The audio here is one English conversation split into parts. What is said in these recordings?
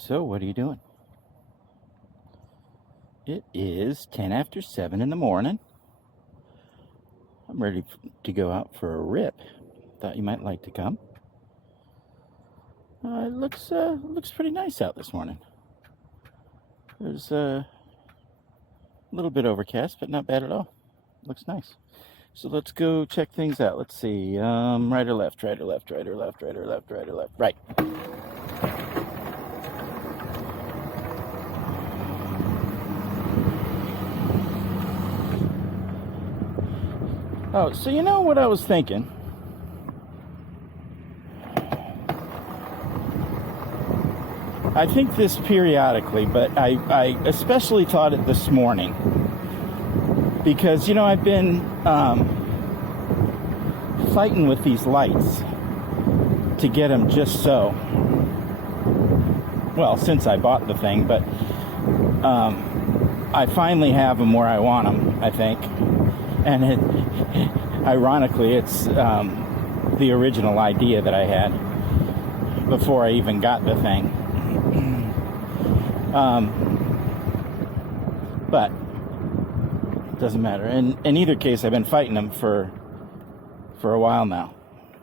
So, what are you doing? It is 10 after 7 in the morning. I'm ready to go out for a rip. Thought you might like to come. It looks pretty nice out this morning. There's a little bit overcast, but not bad at all. Looks nice. So let's go check things out. Let's see. Right or left, right or left, right or left, right or left, right or left. Right. Oh, so you know what I was thinking? I think this periodically, but I especially thought it this morning. Because, you know, I've been fighting with these lights to get them just so. Well, since I bought the thing, but I finally have them where I want them, I think. And ironically, it's the original idea that I had before I even got the thing. But it doesn't matter. In either case, I've been fighting them for a while now.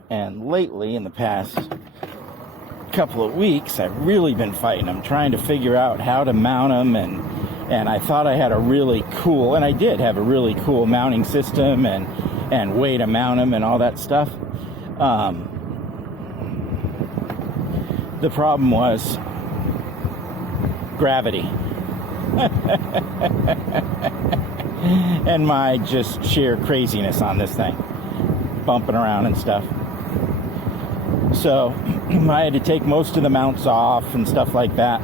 And lately, in the past couple of weeks, I've really been fighting them, trying to figure out how to mount them, and I thought I had a really cool, and I did have a really cool mounting system and way to mount them and all that stuff. The problem was gravity. And my just sheer craziness on this thing, bumping around and stuff. So I had to take most of the mounts off and stuff like that.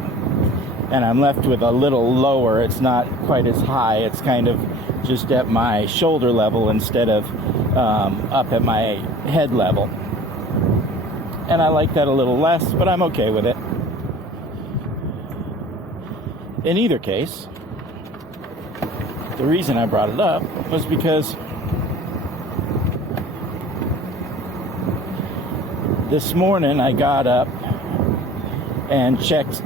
And I'm left with a little lower. It's not quite as high. It's kind of just at my shoulder level instead of up at my head level. And I like that a little less, but I'm okay with it. In either case, the reason I brought it up was because this morning I got up and checked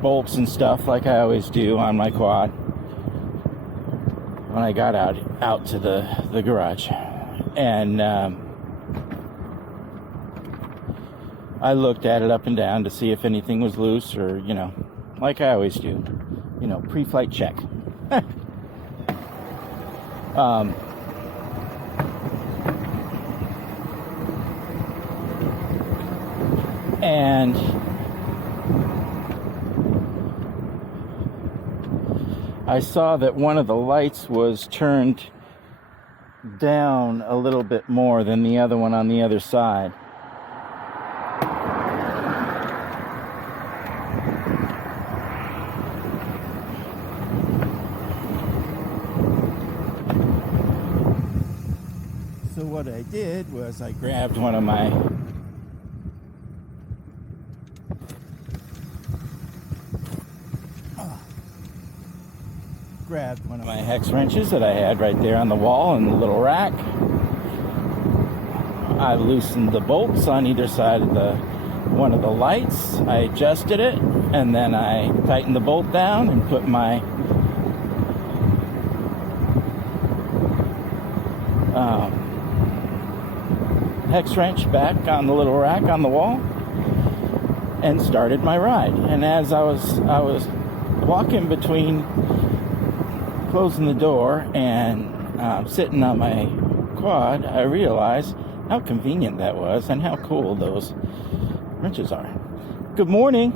bolts and stuff like I always do on my quad when I got out to the garage. And I looked at it up and down to see if anything was loose, or, you know, like I always do, you know, pre-flight check. And I saw that one of the lights was turned down a little bit more than the other one on the other side. So what I did was I grabbed one of my hex wrenches that I had right there on the wall in the little rack. I loosened the bolts on either side of one of the lights. I adjusted it, and then I tightened the bolt down and put my hex wrench back on the little rack on the wall and started my ride. And as I was walking between closing the door and sitting on my quad, I realized how convenient that was and how cool those wrenches are. Good morning.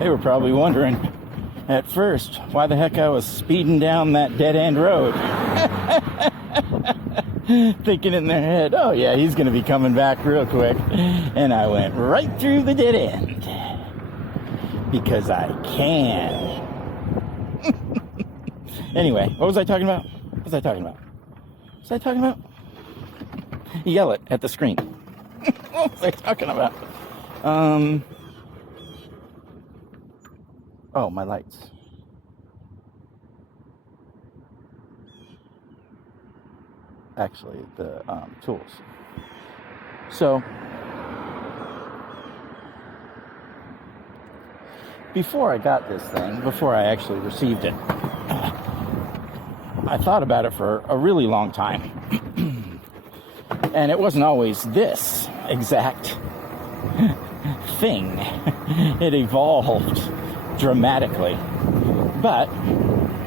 They were probably wondering at first why the heck I was speeding down that dead-end road. thinking in their head, oh yeah, he's going to be coming back real quick. And I went right through the dead end. Because I can. Anyway, what was I talking about? What was I talking about? What was I talking about? Yell it at the screen. What was I talking about? Oh, my lights. Actually, the tools. So, before I got this thing, before I actually received it, I thought about it for a really long time. And it wasn't always this exact thing. It evolved dramatically. But,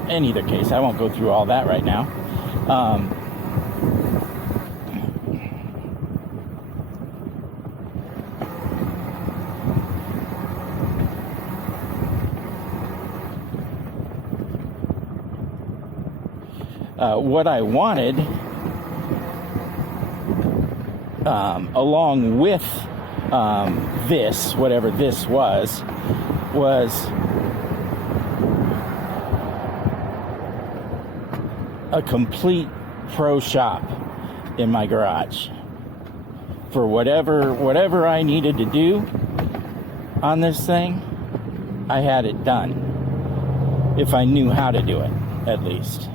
in either case, I won't go through all that right now. What I wanted, along with this, whatever this was a complete pro shop in my garage for whatever I needed to do on this thing. I had it done, if I knew how to do it, at least.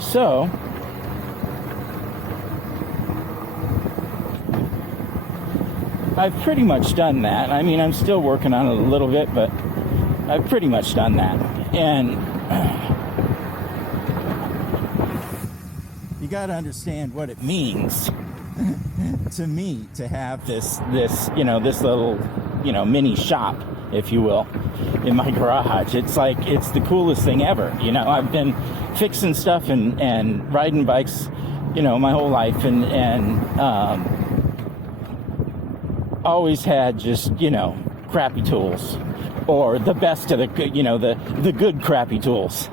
So, I've pretty much done that. I mean, I'm still working on it a little bit, but I've pretty much done that. And you got to understand what it means to me to have this little, mini shop, if you will, in my garage. It's like, it's the coolest thing ever. I've been fixing stuff and riding bikes, my whole life, and always had just, crappy tools, or the best of the good crappy tools,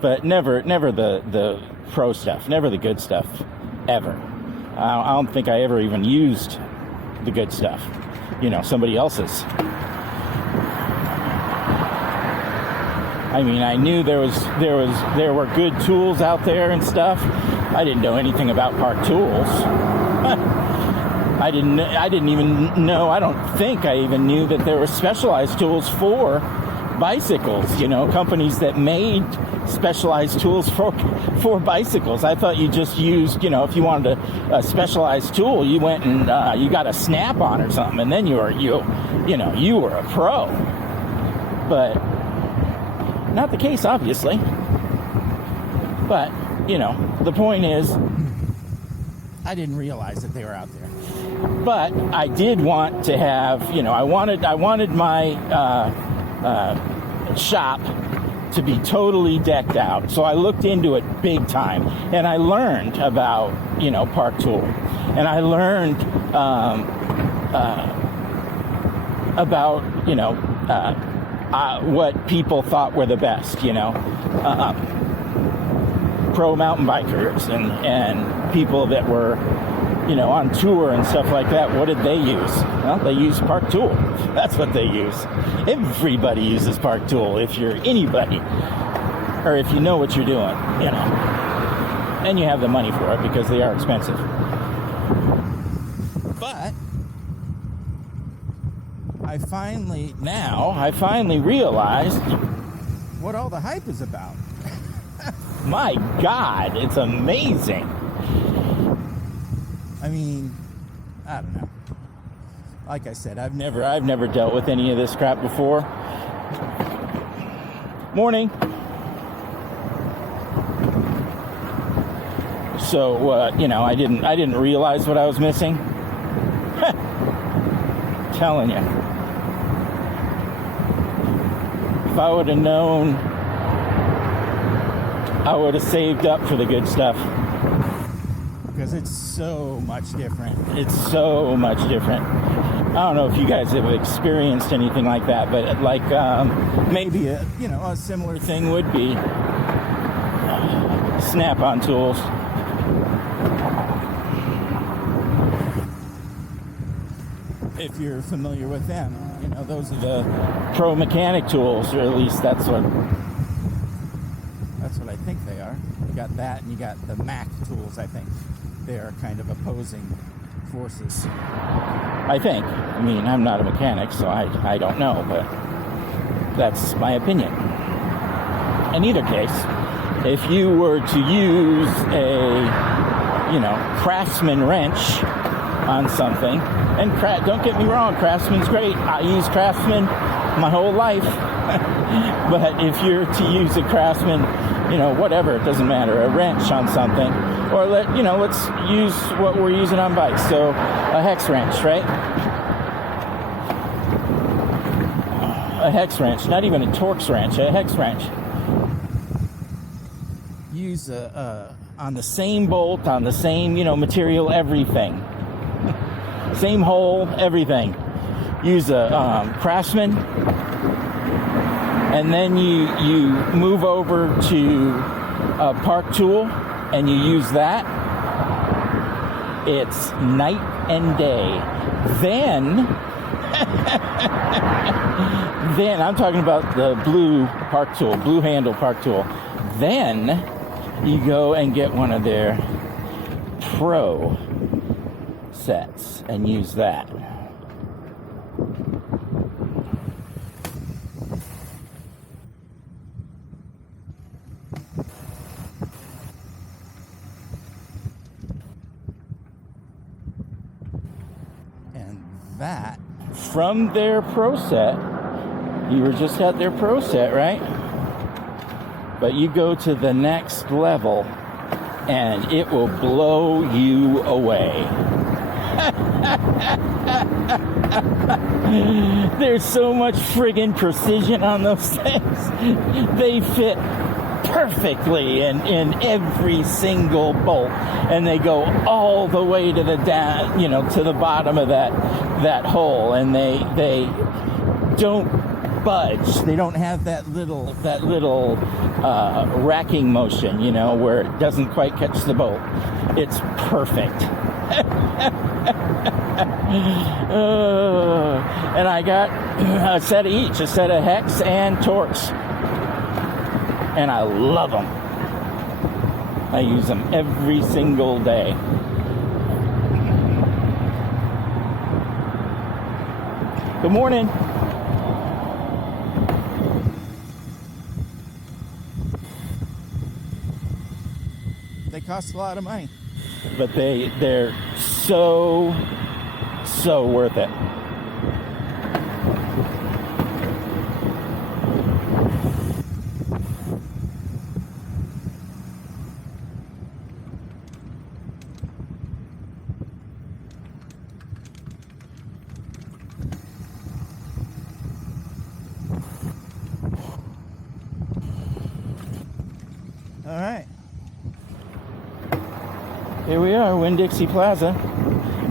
but never the pro stuff, never the good stuff, ever. I don't think I ever even used the good stuff, somebody else's. I mean, I knew there were good tools out there and stuff. I didn't know anything about Park Tools. I didn't even know, I don't think I even knew that there were specialized tools for bicycles, companies that made specialized tools for bicycles. I thought you just used, if you wanted a specialized tool, you went and you got a Snap-on or something, and then you were a pro. But not the case, obviously. But, the point is, I didn't realize that they were out there. But I did want to have, I wanted my shop to be totally decked out. So I looked into it big time, and I learned about, Park Tool, and I learned about, what people thought were the best, pro mountain bikers and people that were, on tour and stuff like that. What did they use? Well, they use Park Tool. That's what they use. Everybody uses Park Tool if you're anybody, or if you know what you're doing, and you have the money for it, because they are expensive. But I finally realized what all the hype is about. My God, it's amazing. I mean, I don't know. Like I said, I've never dealt with any of this crap before. Morning. So, I didn't realize what I was missing. Telling you. If I would have known, I would have saved up for the good stuff. because it's so much different. It's so much different. I don't know if you guys have experienced anything like that, but like maybe a similar thing would be snap-on tools. If you're familiar with them, those are the pro mechanic tools, or at least that's what I think they are. You got that, and you got the Mac tools. I think they are kind of opposing forces. I think. I mean, I'm not a mechanic, so I don't know, but that's my opinion. In either case, if you were to use a Craftsman wrench on something, and don't get me wrong, Craftsman's great. I use Craftsman my whole life. But if you're to use a Craftsman, whatever, it doesn't matter, a wrench on something, or let's use what we're using on bikes, so a hex wrench, right? A hex wrench, not even a Torx wrench, a hex wrench. Use on the same bolt, on the same, material, everything. Same hole, everything. Use a Craftsman, and then you move over to a Park tool, and you use that. It's night and day. Then I'm talking about the blue Park tool, blue handle Park tool. Then you go and get one of their Pro sets and use that. And that, from their Pro set, you were just at their Pro set, right? But you go to the next level and it will blow you away. There's so much friggin' precision on those things. They fit perfectly in every single bolt, and they go all the way to the down, to the bottom of that hole, and they don't budge. They don't have that little racking motion, where it doesn't quite catch the bolt. It's perfect. And I got a set of each, a set of Hex and Torx, and I love them. I use them every single day. Good morning. They cost a lot of money, but they're so worth it. All right. Here we are, Winn-Dixie Plaza,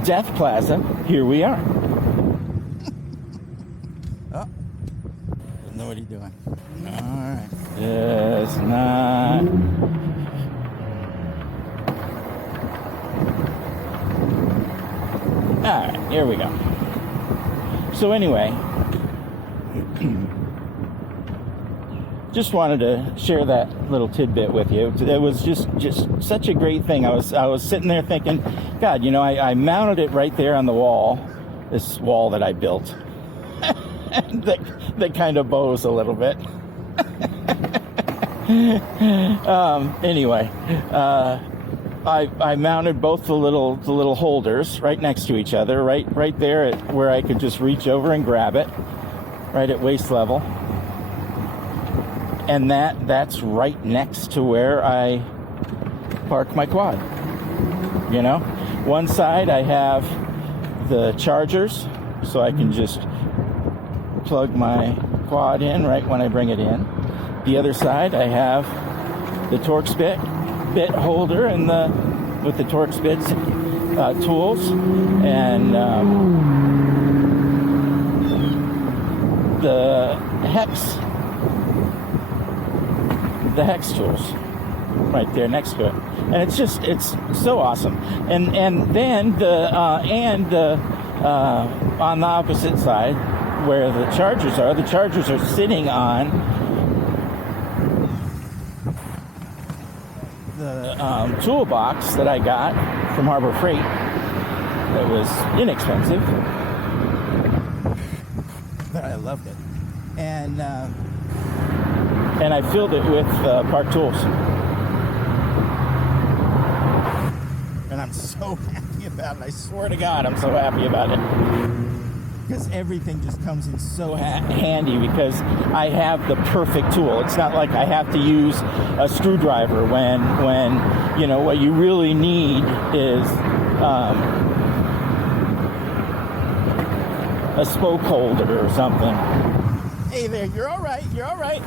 Death Plaza. Here we are. Oh, doesn't know what he's doing. All right, just not. All right, here we go. So anyway, just wanted to share that little tidbit with you. It was just such a great thing. I was sitting there thinking, God, I mounted it right there on the wall, this wall that I built, that kind of bows a little bit. Anyway, I mounted both the little holders right next to each other, right there at where I could just reach over and grab it, right at waist level. And that's right next to where I park my quad. One side I have the chargers, so I can just plug my quad in right when I bring it in. The other side I have the Torx bit holder and the with the torque spids tools, and the hex tools right there next to it, and it's so awesome. And then the on the opposite side where the chargers are sitting on the toolbox that I got from Harbor Freight. That was inexpensive, but I loved it. And I filled it with Park Tools. And I'm so happy about it. I swear to God, I'm so happy about it. Because everything just comes in so handy, because I have the perfect tool. It's not like I have to use a screwdriver when you know, what you really need is a spoke holder or something. Hey there, you're all right. You're all right.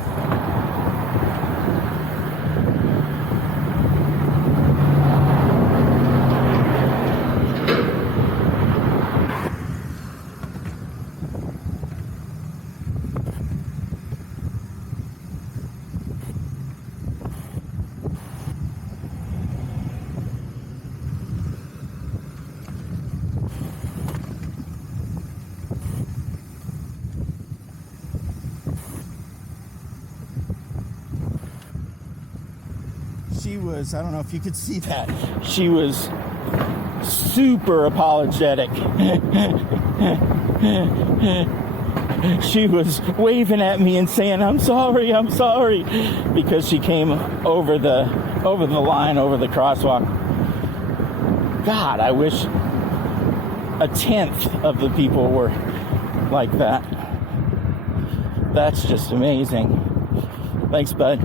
She was, I don't know if you could see that, she was super apologetic. She was waving at me and saying, I'm sorry, because she came over the line, over the crosswalk. God, I wish a tenth of the people were like that. That's just amazing. Thanks, bud.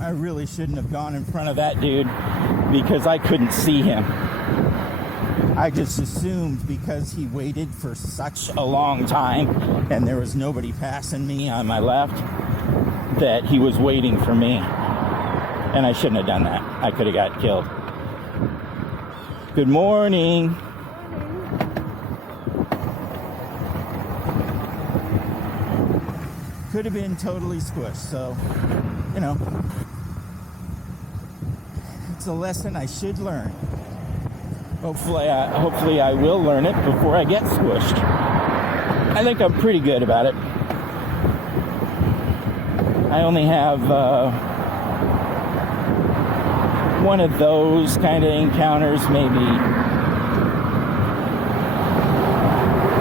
I really shouldn't have gone in front of that dude because I couldn't see him. I just assumed because he waited for such a long time and there was nobody passing me on my left that he was waiting for me. And I shouldn't have done that. I could have got killed. Good morning. Could have been totally squished, so, you know. It's a lesson I should learn. Hopefully I will learn it before I get squished. I think I'm pretty good about it. I only have one of those kind of encounters, maybe,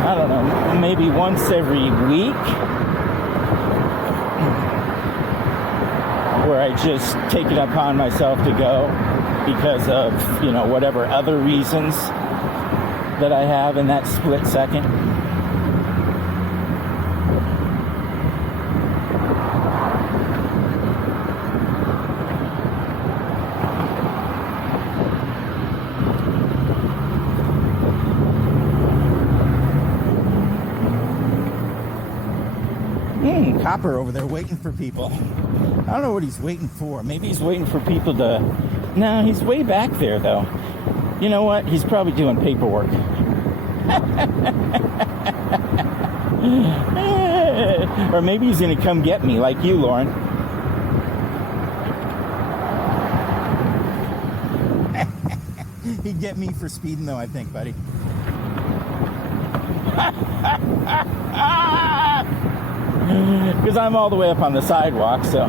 I don't know, maybe once every week, where I just take it upon myself to go because of, you know, whatever other reasons that I have in that split second. Copper over there waiting for people. I don't know what he's waiting for. Maybe he's waiting for people to... No, he's way back there, though. You know what? He's probably doing paperwork. Or maybe he's going to come get me, like you, Lauren. He'd get me for speeding, though, I think, buddy. Because I'm all the way up on the sidewalk, so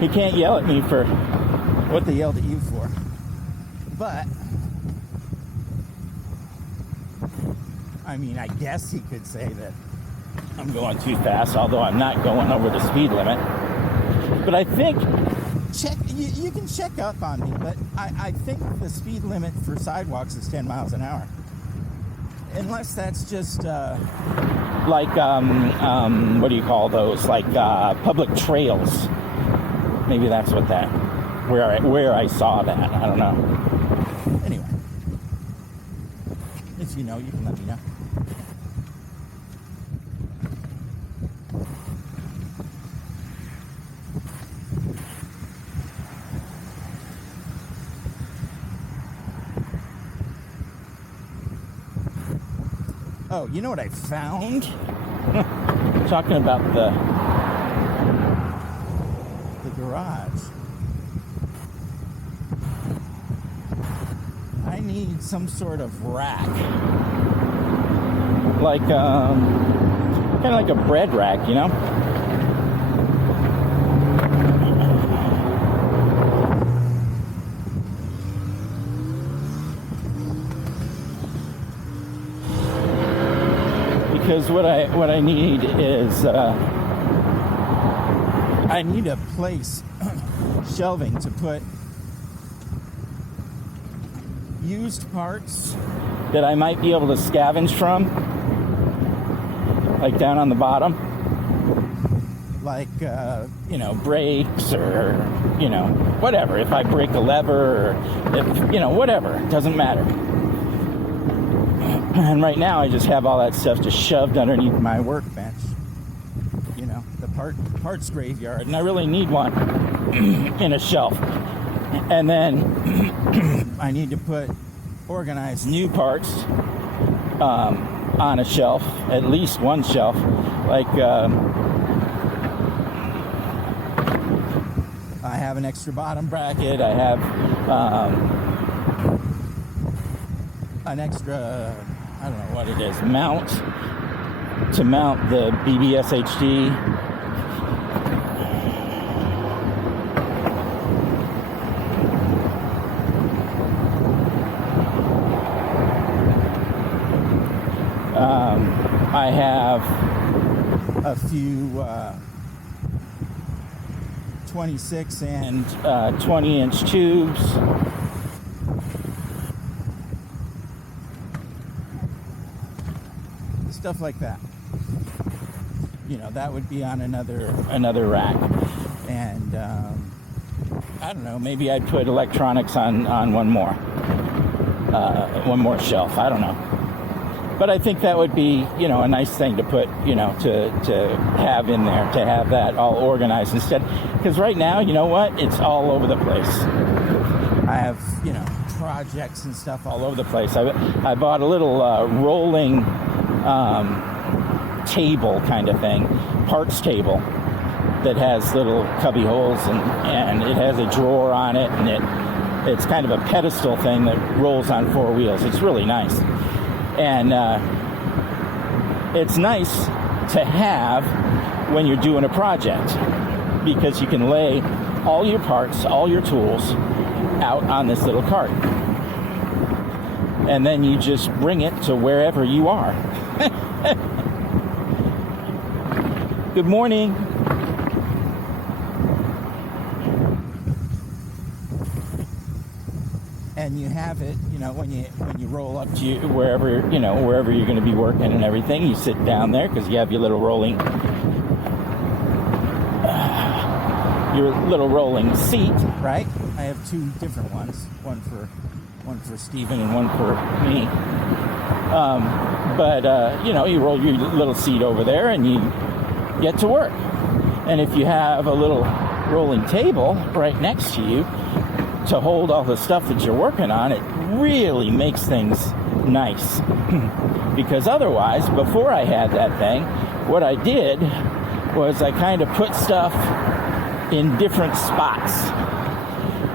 he can't yell at me for what they yelled at you for. But, I mean, I guess he could say that I'm going too fast, although I'm not going over the speed limit. But I think, you can check up on me, but I think the speed limit for sidewalks is 10 miles an hour. Unless that's just, like, what do you call those? Like, public trails. Maybe that's what that where I saw that. I don't know. Anyway, if you know, you can let me know. Oh, you know what I found? Talking about the garage. I need some sort of rack. Like, kind of like a bread rack, you know? Because what I need is I need a place shelving to put used parts that I might be able to scavenge from, like down on the bottom, like you know, brakes or, you know, whatever. If I break a lever, or if, you know, whatever, it doesn't matter. And right now I just have all that stuff just shoved underneath my workbench, you know, the parts graveyard, and I really need one in a shelf. And then I need to organize new parts on a shelf, at least one shelf. Like I have an extra bottom bracket, I have an extra, I don't know what it is, mount to mount the BBS HD. I have a few 26 and 20-inch tubes. Stuff like that. You know, that would be on another rack. And I don't know, maybe I'd put electronics on one more shelf. I don't know. But I think that would be, you know, a nice thing to put, you know, to have in there, to have that all organized instead. Because right now, you know what? It's all over the place. I have, you know, projects and stuff all over the place. I bought a little rolling table kind of thing, parts table, that has little cubby holes, and it has a drawer on it, and it's kind of a pedestal thing that rolls on four wheels. It's really nice. And it's nice to have when you're doing a project, because you can lay all your parts, all your tools out on this little cart. And then you just bring it to wherever you are. Good morning. And you have it, you know, when you roll up to wherever you're going to be working and everything, you sit down there because you have your little rolling seat, right? I have two different ones, one for Steven and one for me. You know, you roll your little seat over there and you get to work. And if you have a little rolling table right next to you to hold all the stuff that you're working on, it really makes things nice. Because otherwise, before I had that thing, what I did was I kind of put stuff in different spots.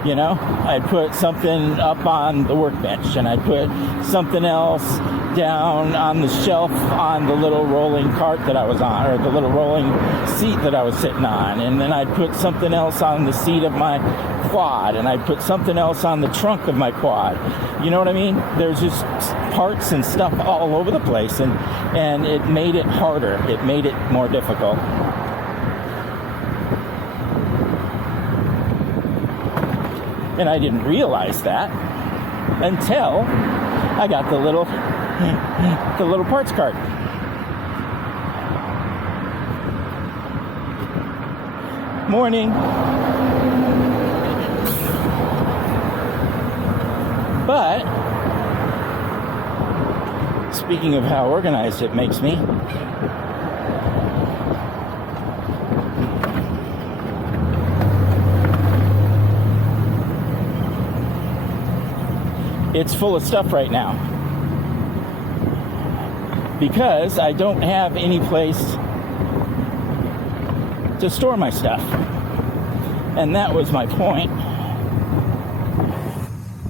You know, I'd put something up on the workbench, and I'd put something else down on the shelf on the little rolling cart that I was on, or the little rolling seat that I was sitting on, and then I'd put something else on the seat of my quad, and I'd put something else on the trunk of my quad. You know what I mean? There's just parts and stuff all over the place, and it made it harder. It made it more difficult. And I didn't realize that until I got the little parts cart. Morning. Speaking of how organized it makes me, it's full of stuff right now because I don't have any place to store my stuff. And that was my point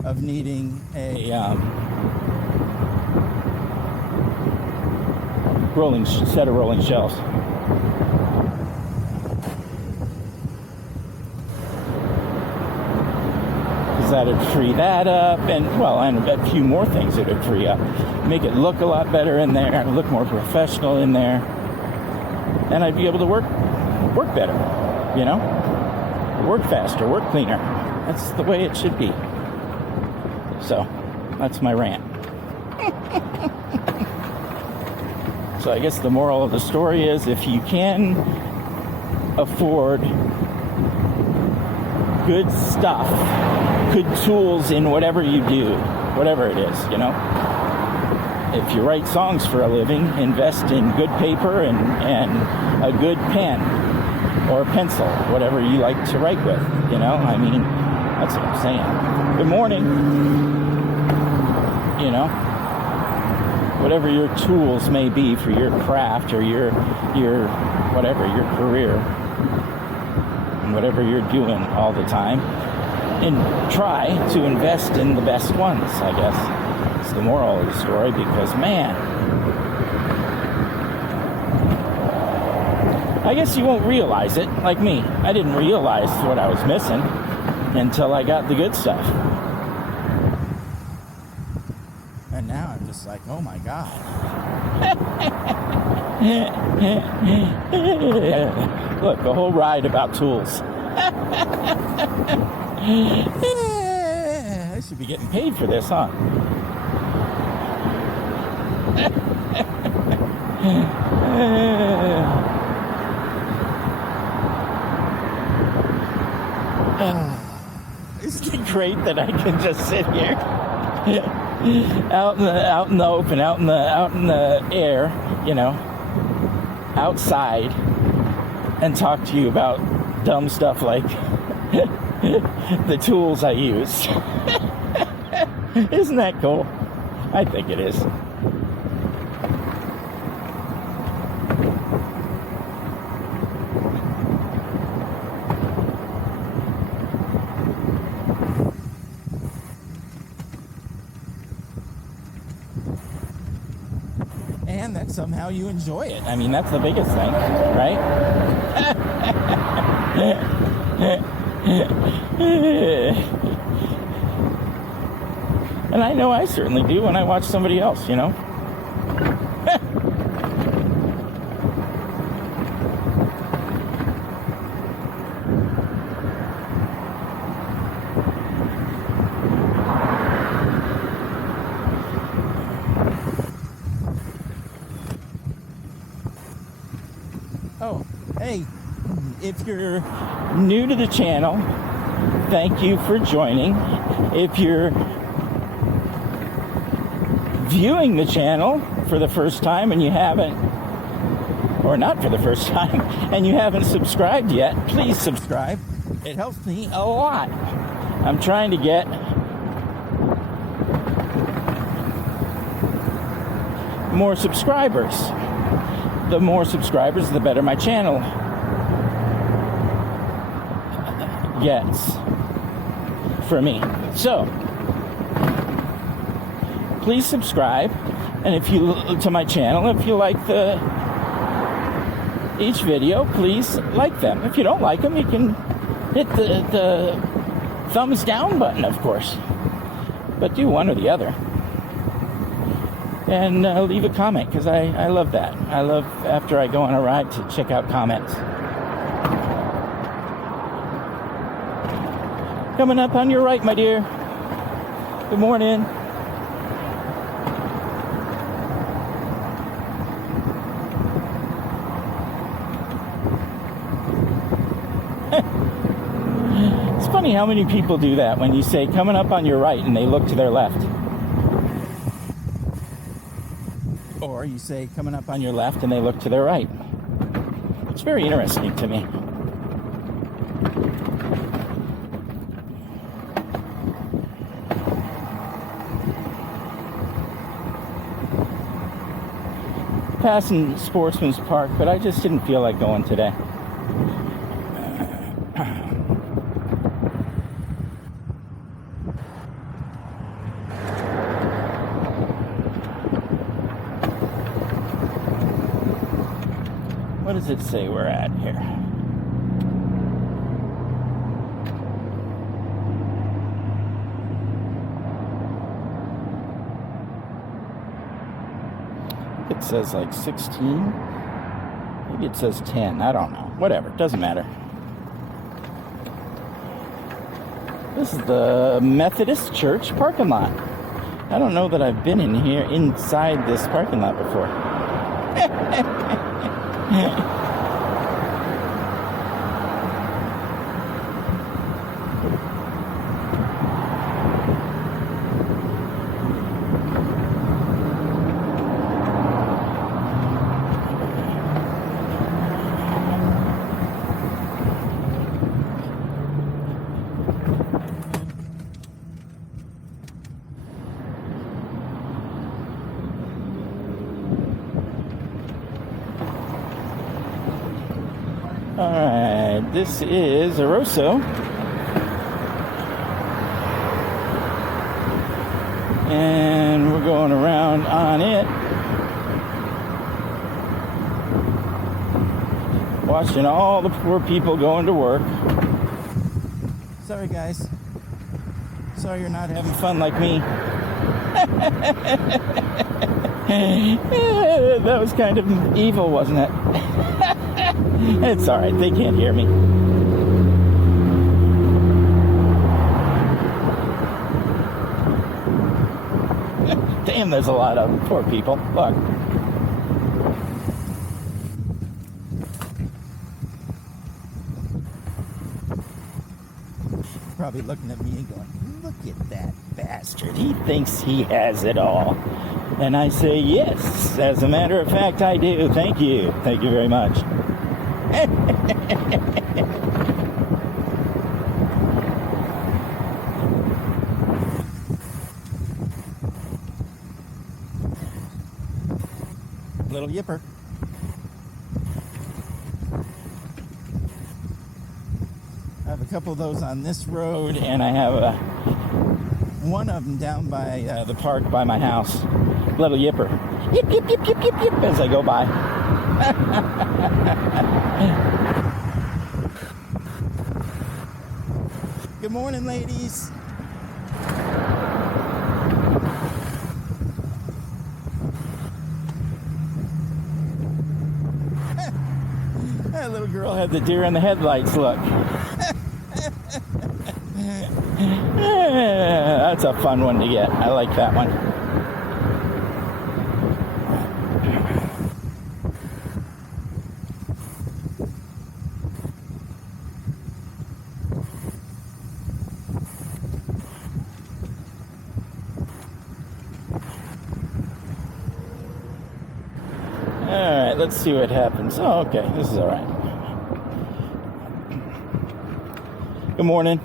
of needing a set of rolling shelves. Because that'd free that up, and a few more things it would free up. Make it look a lot better in there, look more professional in there, and I'd be able to work better, you know? Work faster, work cleaner. That's the way it should be. So, that's my rant. So I guess the moral of the story is, if you can afford good stuff, good tools in whatever you do, whatever it is, you know. If you write songs for a living, invest in good paper and a good pen or a pencil, whatever you like to write with, you know. I mean, that's what I'm saying. Good morning. You know, whatever your tools may be for your craft or your whatever, your career, and whatever you're doing all the time, and try to invest in the best ones, I guess. It's the moral of the story, because, man, I guess you won't realize it, like me. I didn't realize what I was missing until I got the good stuff. And now I'm just like, oh my God. Look, the whole ride about tools. I should be getting paid for this, huh? Isn't it great that I can just sit here out in the open, out in the air, you know, outside, and talk to you about dumb stuff like the tools I use. Isn't that cool? I think it is. And that somehow you enjoy it. I mean, that's the biggest thing, right? And I know I certainly do when I watch somebody else, you know? Oh, hey, if you're new to the channel, thank you for joining. If you're viewing the channel for the first time and you haven't, or not for the first time, and you haven't subscribed yet, please subscribe. It helps me a lot. I'm trying to get more subscribers. The more subscribers, the better my channel gets for me. So, please subscribe, and if you to my channel, if you like each video, please like them. If you don't like them, you can hit the thumbs down button, of course, but do one or the other. And leave a comment, because I love that. I love, after I go on a ride, to check out comments. Coming up on your right, my dear. Good morning. It's funny how many people do that when you say coming up on your right and they look to their left. Or you say coming up on your left and they look to their right. It's very interesting to me. Passing Sportsman's Park, but I just didn't feel like going today. What does it say we're at here? It says like 16. Maybe it says 10. I don't know. Whatever. Doesn't matter. This is the Methodist Church parking lot. I don't know that I've been in here inside this parking lot before. Alright, this is Eroso. And we're going around on it. Watching all the poor people going to work. Sorry guys. Sorry you're not having fun like me. That was kind of evil, wasn't it? It's alright, they can't hear me. Damn, there's a lot of poor people. Look. Probably looking at me and going, look at that bastard. He thinks he has it all. And I say, yes, as a matter of fact, I do. Thank you. Thank you very much. Little yipper. I have a couple of those on this road, and I have one of them down by the park by my house. Little yipper. Yip, yip, yip, yip, yip, yip, as I go by. Good morning, ladies. That little girl had the deer in the headlights look. That's a fun one to get. I like that one. Alright, let's see what happens. Oh, okay, this is alright. Good morning.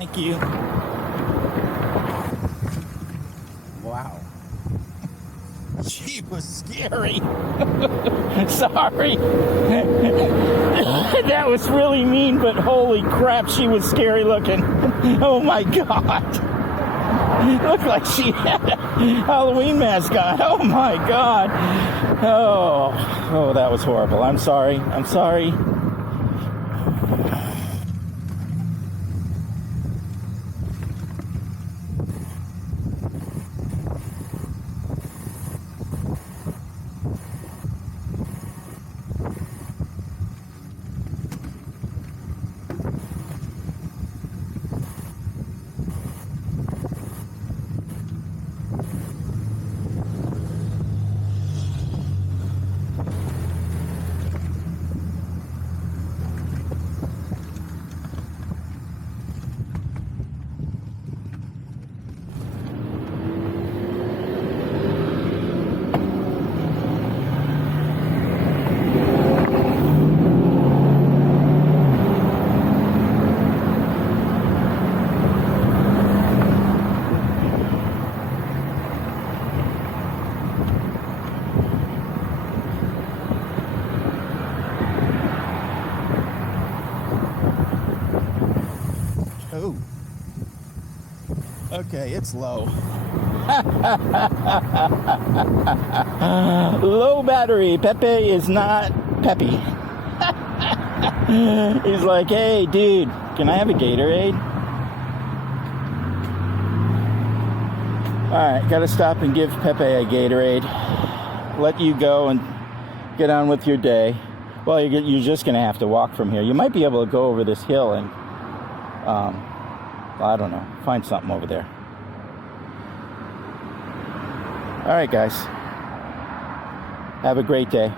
Thank you. Wow. She was scary. Sorry. That was really mean, but holy crap, she was scary looking. Oh my God. Looked like she had a Halloween mask on. Oh my God. Oh, that was horrible. I'm sorry. I'm sorry. Oh. Okay, it's low. Low battery. Pepe is not peppy. He's like, hey, dude, can I have a Gatorade? Alright, gotta stop and give Pepe a Gatorade. Let you go and get on with your day. Well, you're just gonna have to walk from here. You might be able to go over this hill and I don't know, find something over there. All right, guys. Have a great day.